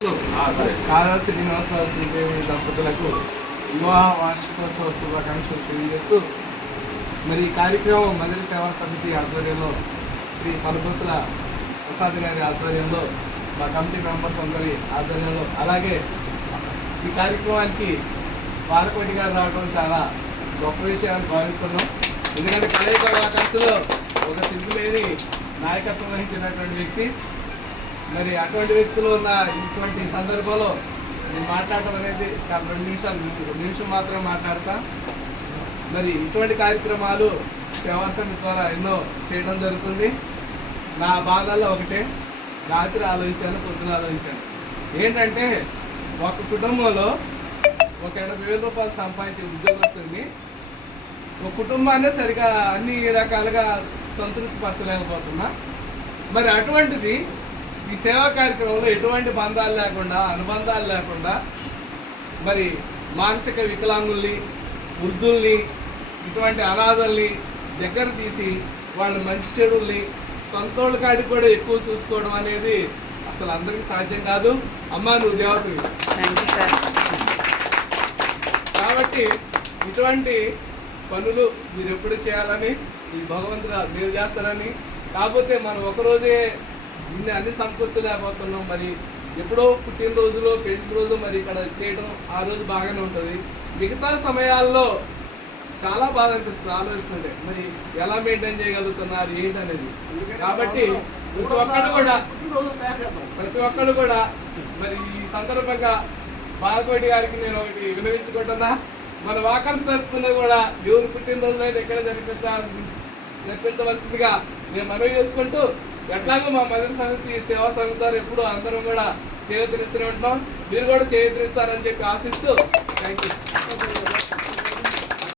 కాదా శ్రీనివాసరావు శ్రీదేవి దంపతులకు వివాహ వార్షికోత్సవ శుభాకాంక్షలు తెలియజేస్తూ మరి ఈ కార్యక్రమం మదిరి సేవా సమితి ఆధ్వర్యంలో శ్రీ పలుపుత్ర ప్రసాద్ గారి ఆధ్వర్యంలో మా కమిటీ మెంబర్స్ అందరి ఆధ్వర్యంలో అలాగే ఈ కార్యక్రమానికి వారకోటి గారు రావడం చాలా గొప్ప విషయాన్ని భావిస్తున్నాం. ఎందుకంటే కలయిక అవకాశంలో ఒక తిరుగులేని నాయకత్వం వహించినటువంటి వ్యక్తి. మరి అటువంటి వ్యక్తులు ఉన్న ఇటువంటి సందర్భంలో నేను మాట్లాడటం అనేది చాలా 2 నిమిషం మాత్రమే మాట్లాడతా. మరి ఇటువంటి కార్యక్రమాలు సేవా సమితి ద్వారా ఎన్నో చేయడం జరుగుతుంది. నా బాధల్లో ఒకటే, రాత్రి ఆలోచించాను, పొద్దున ఆలోచించాను. ఏంటంటే ఒక కుటుంబంలో ఒక 80,000 రూపాయలు సంపాదించే ఉద్యోగస్తుని ఒక కుటుంబాన్ని సరిగా అన్ని రకాలుగా సంతృప్తి పరచలేకపోతున్నా. మరి అటువంటిది ఈ సేవా కార్యక్రమంలో ఎటువంటి బంధాలు లేకుండా, అనుబంధాలు లేకుండా మరి మానసిక వికలాంగుల్ని, వృద్ధుల్ని, ఇటువంటి అనాథల్ని దగ్గర తీసి వాళ్ళ మంచి చెడుల్ని సొంతోళ్ళ కాడికి కూడా ఎక్కువ చూసుకోవడం అనేది అసలు అందరికీ సాధ్యం కాదు. అమ్మా, నువ్వు దేవతవి. కాబట్టి ఇటువంటి పనులు మీరు ఎప్పుడు చేయాలని ఈ భగవంతుడు మీరు చేస్తారని. కాకపోతే మనం ఒకరోజే అన్ని సమకూర్చలేకపోతున్నాం. మరి ఎప్పుడో పుట్టినరోజులో, పెళ్లి రోజు మరి ఇక్కడ చేయడం ఆ రోజు బాగానే ఉంటుంది. మిగతా సమయాల్లో చాలా బాధ అనిపిస్తుంది ఆలోచిస్తుంటే. మరి ఎలా మెయింటైన్ చేయగలుగుతున్నారు ఏంటనేది. కాబట్టి ప్రతి ఒక్కరు కూడా మరి ఈ సందర్భంగా బాలకోటి గారికి నేను ఒకటి వినవించుకుంటున్నా. మన వాకర్స్ తరపున కూడా ఎవరు పుట్టినరోజులైతే ఎక్కడ జరిపించవలసిందిగా నేను మనవి చేసుకుంటూ, ఎట్లాగో మా మదిరి సమితి సేవా సమితి ద్వారా ఎప్పుడు అందరం కూడా చేయూతనిస్తూనే ఉంటాం. మీరు కూడా చేయూతనిస్తారని చెప్పి ఆశిస్తూ థ్యాంక్ యూ.